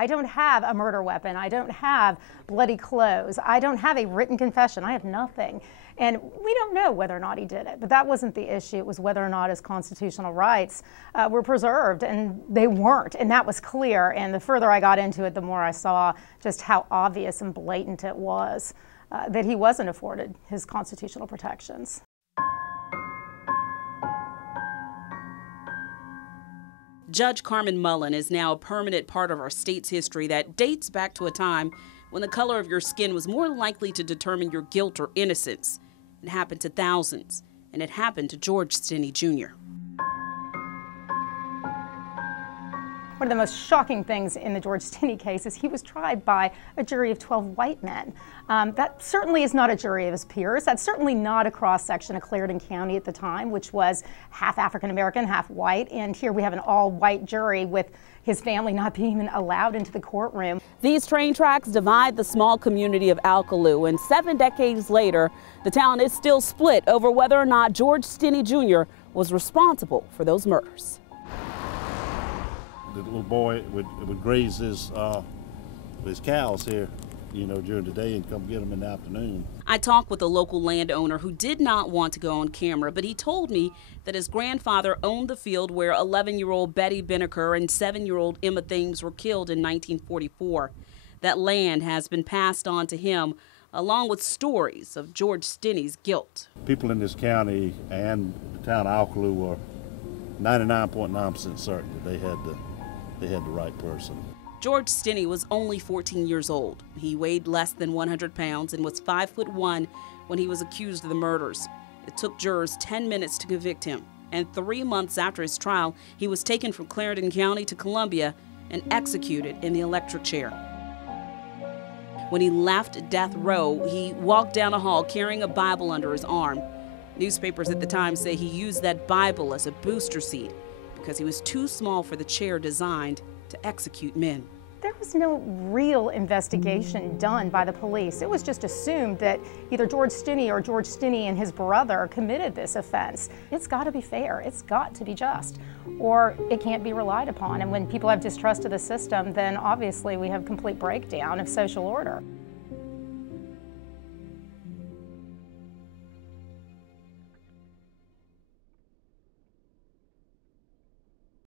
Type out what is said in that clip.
I don't have a murder weapon. I don't have bloody clothes. I don't have a written confession. I have nothing. And we don't know whether or not he did it, but that wasn't the issue. It was whether or not his constitutional rights were preserved, and they weren't, and that was clear. And the further I got into it, the more I saw just how obvious and blatant it was that he wasn't afforded his constitutional protections. Judge Carmen Mullen is now a permanent part of our state's history that dates back to a time when the color of your skin was more likely to determine your guilt or innocence. It happened to thousands, and it happened to George Stinney, Jr. One of the most shocking things in the George Stinney case is he was tried by a jury of 12 white men. That certainly is not a jury of his peers. That's certainly not a cross-section of Clarendon County at the time, which was half African-American, half white. And here we have an all-white jury with his family not being even allowed into the courtroom. These train tracks divide the small community of Alkaloo, and 7 decades later, the town is still split over whether or not George Stinney Jr. was responsible for those murders. The little boy would graze his cows here, you know, during the day and come get them in the afternoon. I talked with a local landowner who did not want to go on camera, but he told me that his grandfather owned the field where 11-year-old Betty Binnicker and 7-year-old Emma Thames were killed in 1944. That land has been passed on to him, along with stories of George Stinney's guilt. People in this county and the town of Alkaloo were 99.9% certain that they had the right person. George Stinney was only 14 years old. He weighed less than 100 pounds and was 5'1" when he was accused of the murders. It took jurors 10 minutes to convict him, and 3 months after his trial, he was taken from Clarendon County to Columbia and executed in the electric chair. When he left death row, he walked down a hall carrying a Bible under his arm. Newspapers at the time say he used that Bible as a booster seat because he was too small for the chair designed to execute men. There was no real investigation done by the police. It was just assumed that either George Stinney or George Stinney and his brother committed this offense. It's got to be fair. It's got to be just, or it can't be relied upon. And when people have distrust of the system, then obviously we have complete breakdown of social order.